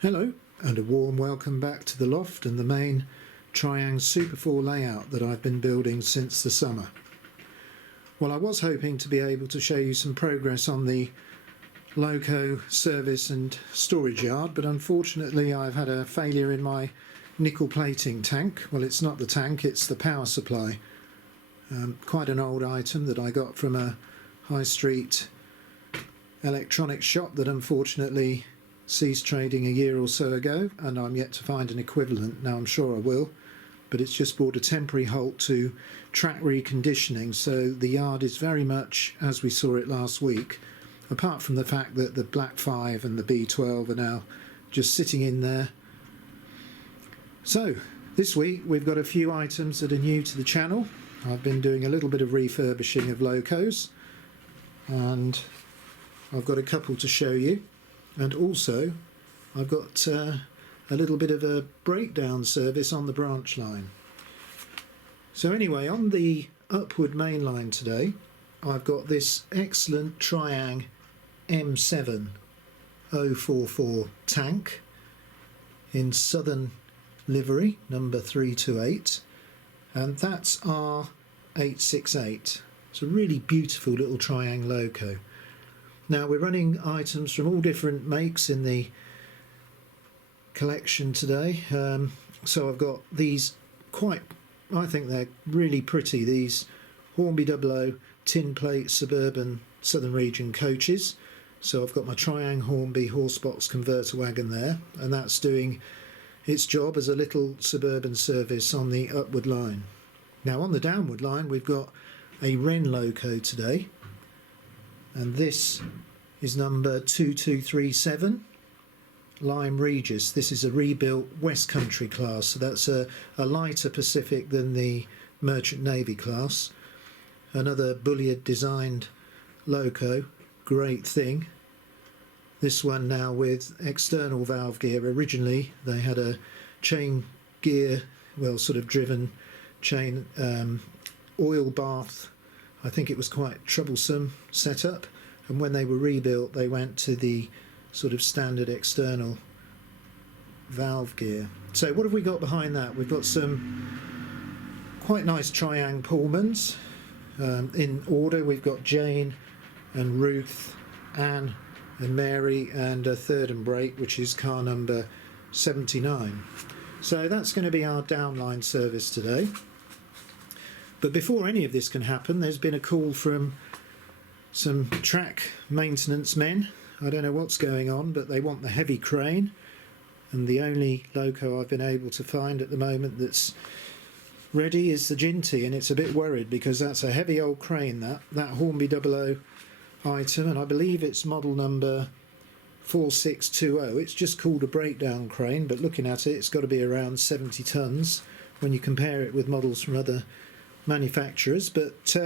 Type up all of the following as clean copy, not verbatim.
Hello and a warm welcome back to the loft and the main Tri-ang Super 4 layout that I've been building since the summer. Well, I was hoping to be able to show you some progress on the Loco service and storage yard, but unfortunately I've had a failure in my nickel plating tank. Well, it's not the tank, it's the power supply. Quite an old item that I got from a high street electronics shop that unfortunately ceased trading a year or so ago, and I'm yet to find an equivalent. Now I'm sure I will, but it's just brought a temporary halt to track reconditioning, so the yard is very much as we saw it last week, apart from the fact that the Black 5 and the B12 are now just sitting in there. So this week we've got a few items that are new to the channel. I've been doing a little bit of refurbishing of Locos, and I've got a couple to show you. And also I've got a little bit of a breakdown service on the branch line. So anyway, on the Upward Mainline today I've got this excellent Tri-ang M7 044 tank in Southern Livery number 328, and that's R.868. It's a really beautiful little Tri-ang Loco. Now we're running items from all different makes in the collection today. So I've got these I think they're really pretty, these Hornby-Dublo tin plate suburban Southern region coaches. So I've got my Tri-ang Hornby horsebox converter wagon there, and that's doing its job as a little suburban service on the upward line. Now on the downward line we've got a Wrenn Loco today, and this is number 2237 Lyme Regis. This is a rebuilt West Country class, so that's a lighter Pacific than the Merchant Navy class. Another Bulliard designed Loco, great thing. This one now with external valve gear. Originally they had a chain gear, well, sort of driven chain oil bath. I think it was quite troublesome setup, and when they were rebuilt they went to the sort of standard external valve gear. So what have we got behind that? We've got some quite nice Tri-ang Pullmans in order. We've got Jane and Ruth, Anne and Mary, and a third and brake, which is car number 79. So that's going to be our downline service today. But before any of this can happen, there's been a call from some track maintenance men. I don't know what's going on, but they want the heavy crane, and the only Loco I've been able to find at the moment that's ready is the Jinty, and it's a bit worried because that's a heavy old crane, that Hornby-Dublo item, and I believe it's model number 4620. It's just called a breakdown crane, but looking at it, it's got to be around 70 tons when you compare it with models from other manufacturers. But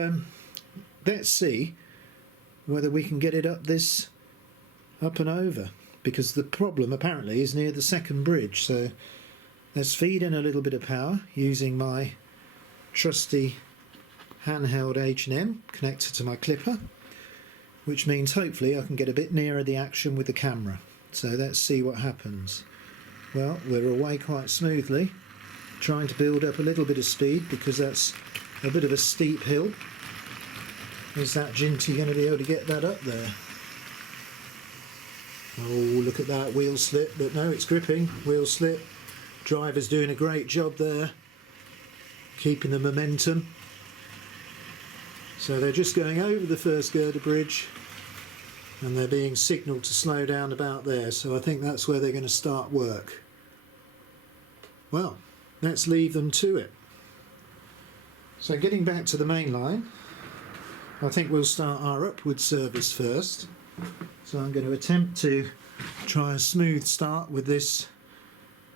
let's see whether we can get it up and over, because the problem apparently is near the second bridge. So let's feed in a little bit of power using my trusty handheld H&M connected to my clipper, which means hopefully I can get a bit nearer the action with the camera. So let's see what happens. Well, we're away quite smoothly, trying to build up a little bit of speed because that's a bit of a steep hill. Is that Jinty going to be able to get that up there? Oh, look at that wheel slip, but no, it's gripping. Wheel slip. Driver's doing a great job there, keeping the momentum. So they're just going over the first girder bridge, and they're being signalled to slow down about there, so I think that's where they're going to start work. Well, let's leave them to it. So getting back to the main line, I think we'll start our upward service first. So I'm going to attempt to try a smooth start with this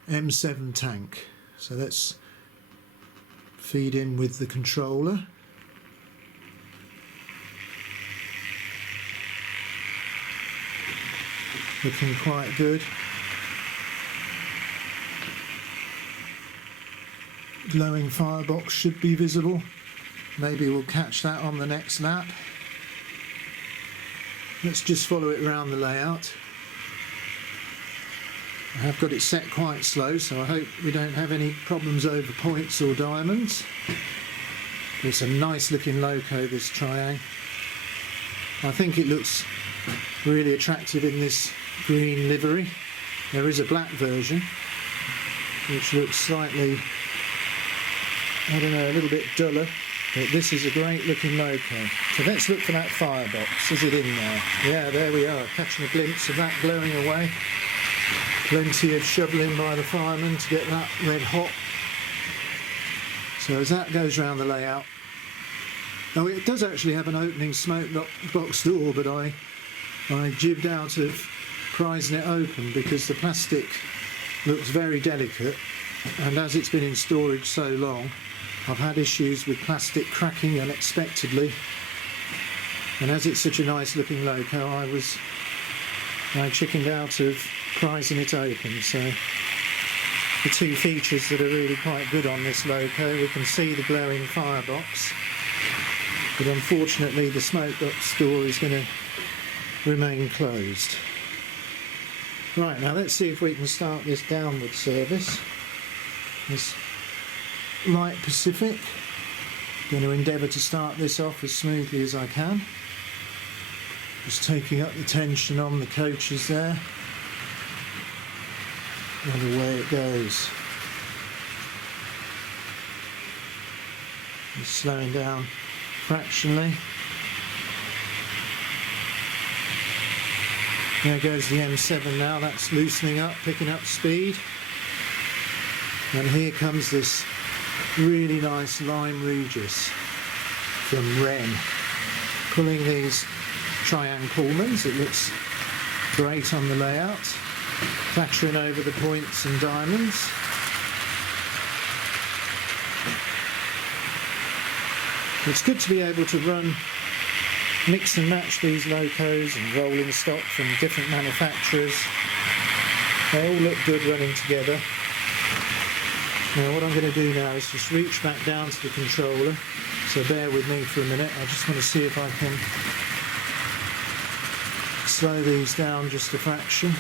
M7 tank. So let's feed in with the controller. Looking quite good. Glowing firebox should be visible. Maybe we'll catch that on the next lap. Let's just follow it around the layout. I have got it set quite slow, so I hope we don't have any problems over points or diamonds. It's a nice looking loco, this Tri-ang. I think it looks really attractive in this green livery. There is a black version which looks slightly, I don't know, a little bit duller, but this is a great looking loco. So let's look for that firebox. Is it in there? Yeah, there we are, catching a glimpse of that glowing away. Plenty of shoveling by the firemen to get that red hot. So as that goes round the layout, oh, it does actually have an opening smoke box door, but I jibbed out of prizing it open because the plastic looks very delicate, and as it's been in storage so long, I've had issues with plastic cracking unexpectedly, and as it's such a nice looking loco, I chickened out of prizing it open. So the two features that are really quite good on this loco, we can see the glowing firebox, but unfortunately the smoke box door is going to remain closed. Right, now let's see if we can start this downward service. This light Pacific. Going to endeavour to start this off as smoothly as I can. Just taking up the tension on the coaches there. And away it goes. Just slowing down fractionally. There goes the M7 now, that's loosening up, picking up speed. And here comes this really nice Lyme Regis from Wrenn. Pulling these Tri-ang Pullmans, it looks great on the layout. Clattering over the points and diamonds. It's good to be able to mix and match these locos and rolling stock from different manufacturers. They all look good running together. Now what I'm going to do now is just reach back down to the controller, so bear with me for a minute. I just want to see if I can slow these down just a fraction.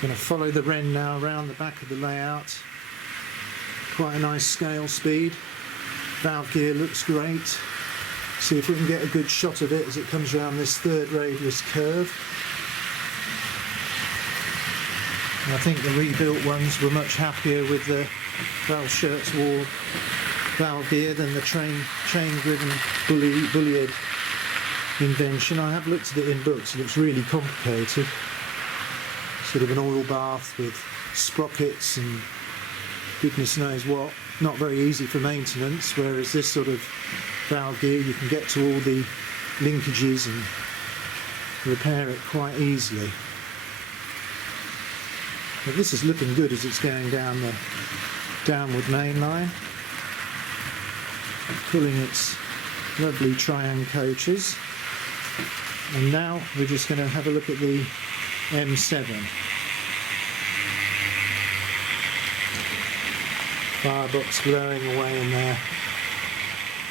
Going to follow the Wrenn now around the back of the layout. Quite a nice scale speed. Valve gear looks great. See if we can get a good shot of it as it comes around this third radius curve. And I think the rebuilt ones were much happier with the valve shirts wall valve gear than the chain-driven bullied invention. I have looked at it in books. It looks really complicated. Sort of an oil bath with sprockets and goodness knows what. Not very easy for maintenance, whereas this sort of valve gear you can get to all the linkages and repair it quite easily. But this is looking good as it's going down the Downward Mainline, pulling its lovely Tri-ang coaches. And now we're just going to have a look at the M7. Firebox glowing away in there.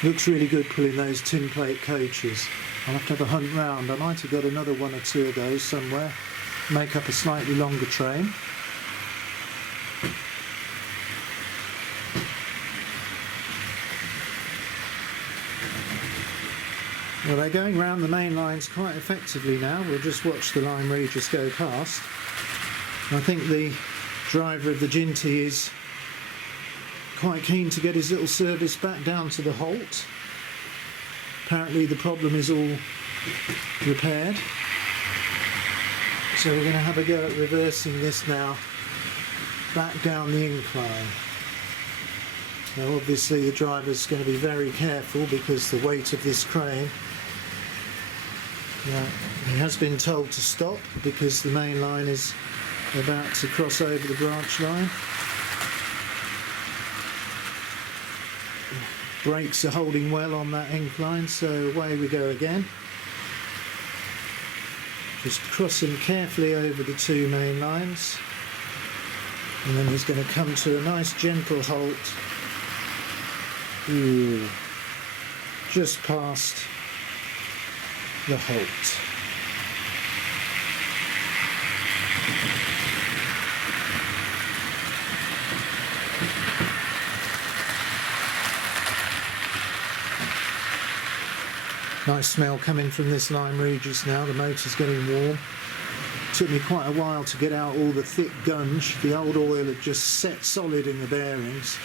Looks really good pulling those tin plate coaches. I'll have to have a hunt round. I might have got another one or two of those somewhere. Make up a slightly longer train. Well, they're going round the main lines quite effectively now. We'll just watch the Lyme Regis go past. I think the driver of the Jinty is quite keen to get his little service back down to the halt. Apparently the problem is all repaired. So we're going to have a go at reversing this now back down the incline. Now obviously the driver's going to be very careful because the weight of this crane. Now, he has been told to stop because the main line is about to cross over the branch line. Brakes are holding well on that incline, so away we go again. Just crossing carefully over the two main lines, and then he's going to come to a nice gentle halt. Ooh. just past the halt. Nice smell coming from this Lyme Regis now. The motor's getting warm. Took me quite a while to get out all the thick gunge. The old oil had just set solid in the bearings.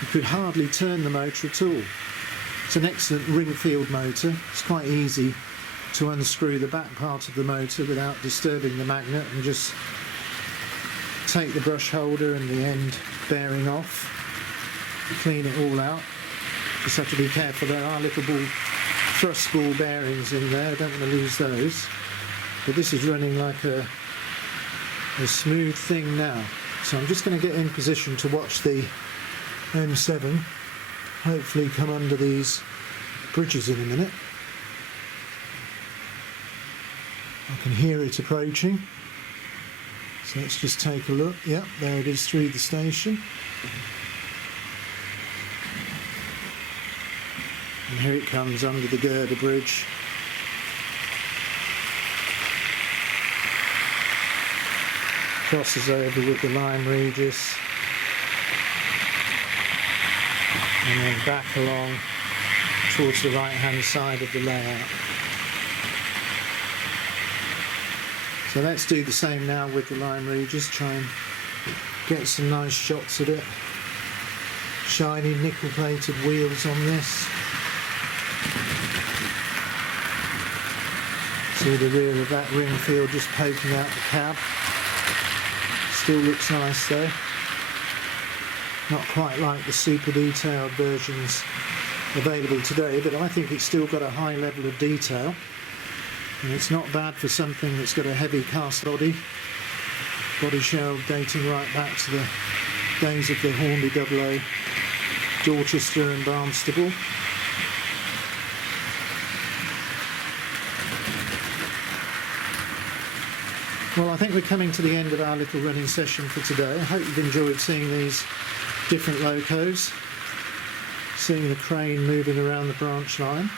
You could hardly turn the motor at all. It's an excellent ring-field motor. It's quite easy to unscrew the back part of the motor without disturbing the magnet and just take the brush holder and the end bearing off. Clean it all out. Just have to be careful, there are little thrust ball bearings in there, I don't want to lose those. But this is running like a smooth thing now. So I'm just going to get in position to watch the M7 hopefully come under these bridges in a minute. I can hear it approaching. So let's just take a look. Yep, there it is through the station. And here it comes under the girder bridge. Crosses over with the Lyme Regis. And then back along towards the right hand side of the layout. So let's do the same now with the Lyme Regis, try and get some nice shots at it. Shiny nickel plated wheels on this. See the rear of that ring field just poking out the cab. Still looks nice though. Not quite like the super detailed versions available today, but I think it's still got a high level of detail. And it's not bad for something that's got a heavy cast body shell dating right back to the days of the Hornby-Dublo, Dorchester and Barnstable. Well, I think we're coming to the end of our little running session for today. I hope you've enjoyed seeing these different locos, seeing the crane moving around the branch line.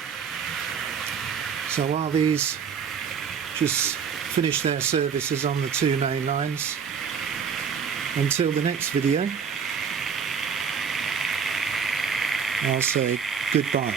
So while these just finish their services on the two main lines, until the next video, I'll say goodbye.